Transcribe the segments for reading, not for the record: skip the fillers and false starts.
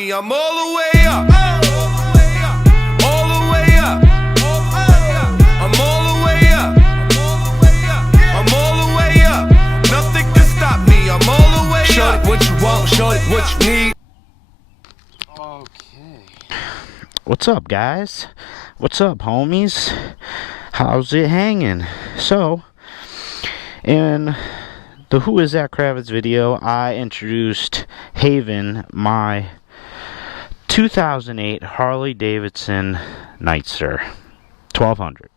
me. I'm all the way up. All the way up. I'm all the way up. I'm all the way up. Nothing can stop me. I'm all the way up. Show it what you want, show it what you need. Okay. What's up, guys? What's up, homies? How's it hanging? So, in the Who is Zack Kravits video, I introduced Haven, my 2008 Harley Davidson Nightster 1200.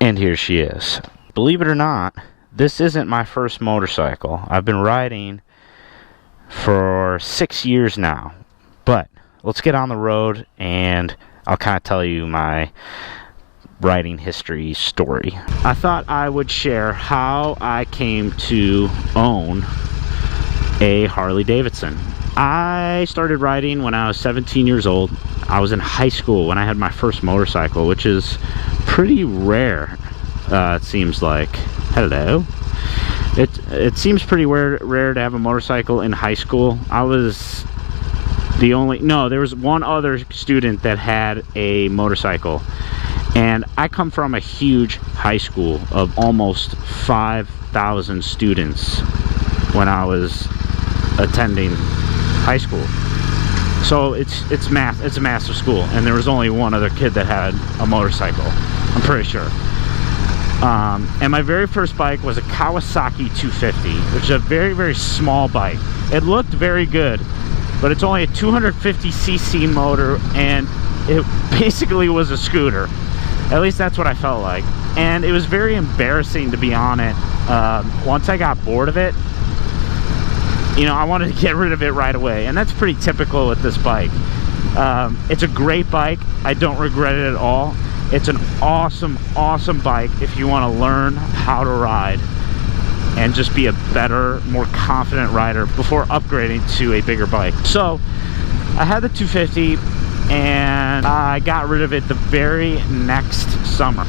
And here she is. Believe it or not, this isn't my first motorcycle. I've been riding for 6 years now. But let's get on the road and I'll kind of tell you my riding history story. I thought I would share how I came to own a Harley Davidson. I started riding when I was 17 years old. I was in high school when I had my first motorcycle, which is pretty rare, it seems like. Hello. It seems pretty rare to have a motorcycle in high school. I was the only, no, there was one other student that had a motorcycle. And I come from a huge high school of almost 5,000 students when I was attending high school. So it's a massive school, and there was only one other kid that had a motorcycle, I'm pretty sure. And my very first bike was a Kawasaki 250, which is a very, very small bike. It looked very good, but it's only a 250cc motor, and it basically was a scooter. At least that's what I felt like. And it was very embarrassing to be on it. Once I got bored of it, you know, I wanted to get rid of it right away. And that's pretty typical with this bike. It's a great bike. I don't regret it at all. It's an awesome, awesome bike if you want to learn how to ride and just be a better, more confident rider before upgrading to a bigger bike. So I had the 250 and I got rid of it the very next summer,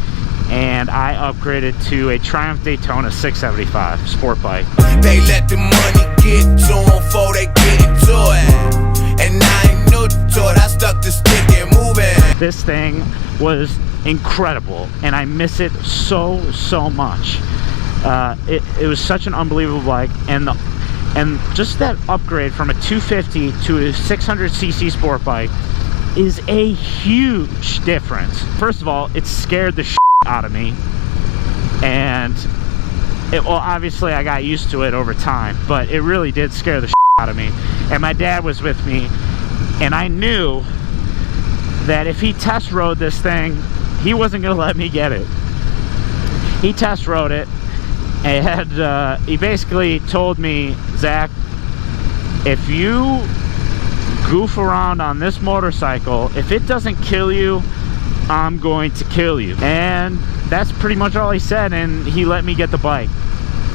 and I upgraded to a Triumph Daytona 675 sport bike. They let the money get to them before they get into it, and I ain't new to it. I stuck the stick and moving. This thing was incredible, and I miss it so much. It was such an unbelievable bike, and just that upgrade from a 250 to a 600cc sport bike is a huge difference. First of all, it scared the shit out of me, and well, obviously I got used to it over time, but it really did scare the shit out of me. And my dad was with me, and I knew that if he test rode this thing, he wasn't gonna let me get it. He test rode it, and he basically told me, Zach, if you goof around on this motorcycle, if it doesn't kill you, I'm going to kill you. And that's pretty much all he said, and he let me get the bike,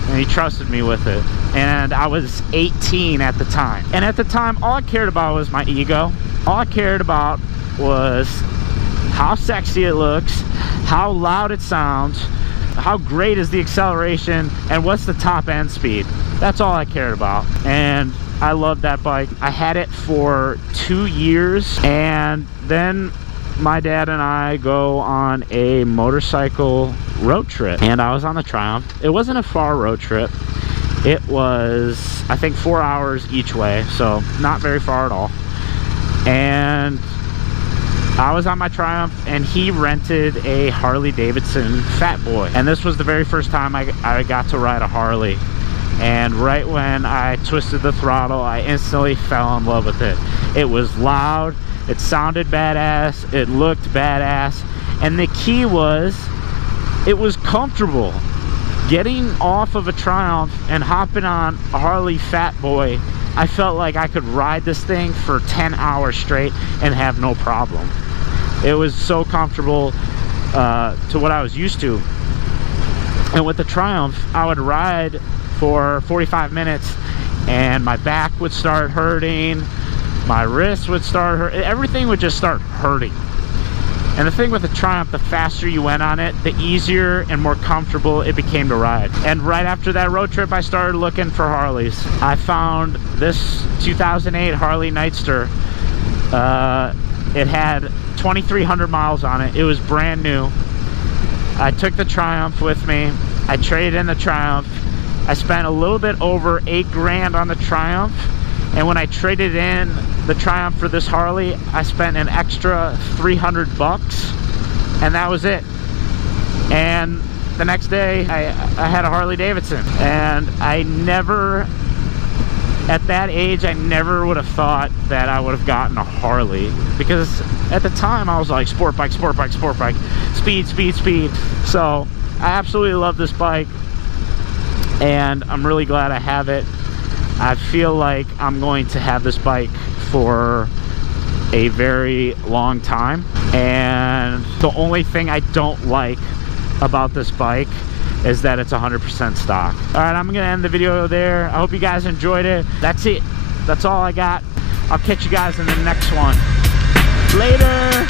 and he trusted me with it. And I was 18 at the time, and at the time all I cared about was my ego. All I cared about was how sexy it looks, how loud it sounds, how great is the acceleration, and what's the top end speed. That's all I cared about, and I loved that bike. I had it for 2 years, and then my dad and I go on a motorcycle road trip, and I was on the Triumph. It wasn't a far road trip. It was, I think, 4 hours each way, so not very far at all. And I was on my Triumph, and he rented a Harley Davidson Fat Boy, and this was the very first time I got to ride a Harley. And right when I twisted the throttle, I instantly fell in love with it. It was loud, it sounded badass, it looked badass, and the key was, it was comfortable. Getting off of a Triumph and hopping on a Harley Fat Boy, I felt like I could ride this thing for 10 hours straight and have no problem. It was so comfortable to what I was used to. And with the Triumph, I would ride for 45 minutes and my back would start hurting, my wrists would start hurting, everything would just start hurting. And the thing with the Triumph, the faster you went on it, the easier and more comfortable it became to ride. And right after that road trip, I started looking for Harleys. I found this 2008 Harley Nightster. It had 2,300 miles on it. It was brand new. I took the Triumph with me. I traded in the Triumph. I spent a little bit over $8 grand on the Triumph. And when I traded in the Triumph for this Harley, I spent an extra 300 bucks, and that was it. And the next day, I had a Harley Davidson, and I never, at that age, I never would have thought that I would have gotten a Harley, because at the time I was like, sport bike, sport bike, sport bike, speed, speed, speed. So I absolutely love this bike, and I'm really glad I have it. I feel like I'm going to have this bike for a very long time, and the only thing I don't like about this bike is that it's 100% stock. All right, I'm gonna end the video there. I hope you guys enjoyed it. That's it. That's all I got. I'll catch you guys in the next one. Later.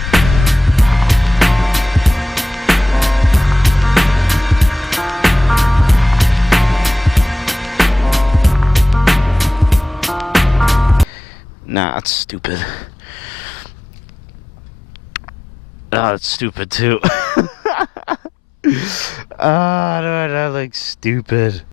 Nah, that's stupid. Oh, that's stupid too. Ah, no, I like stupid.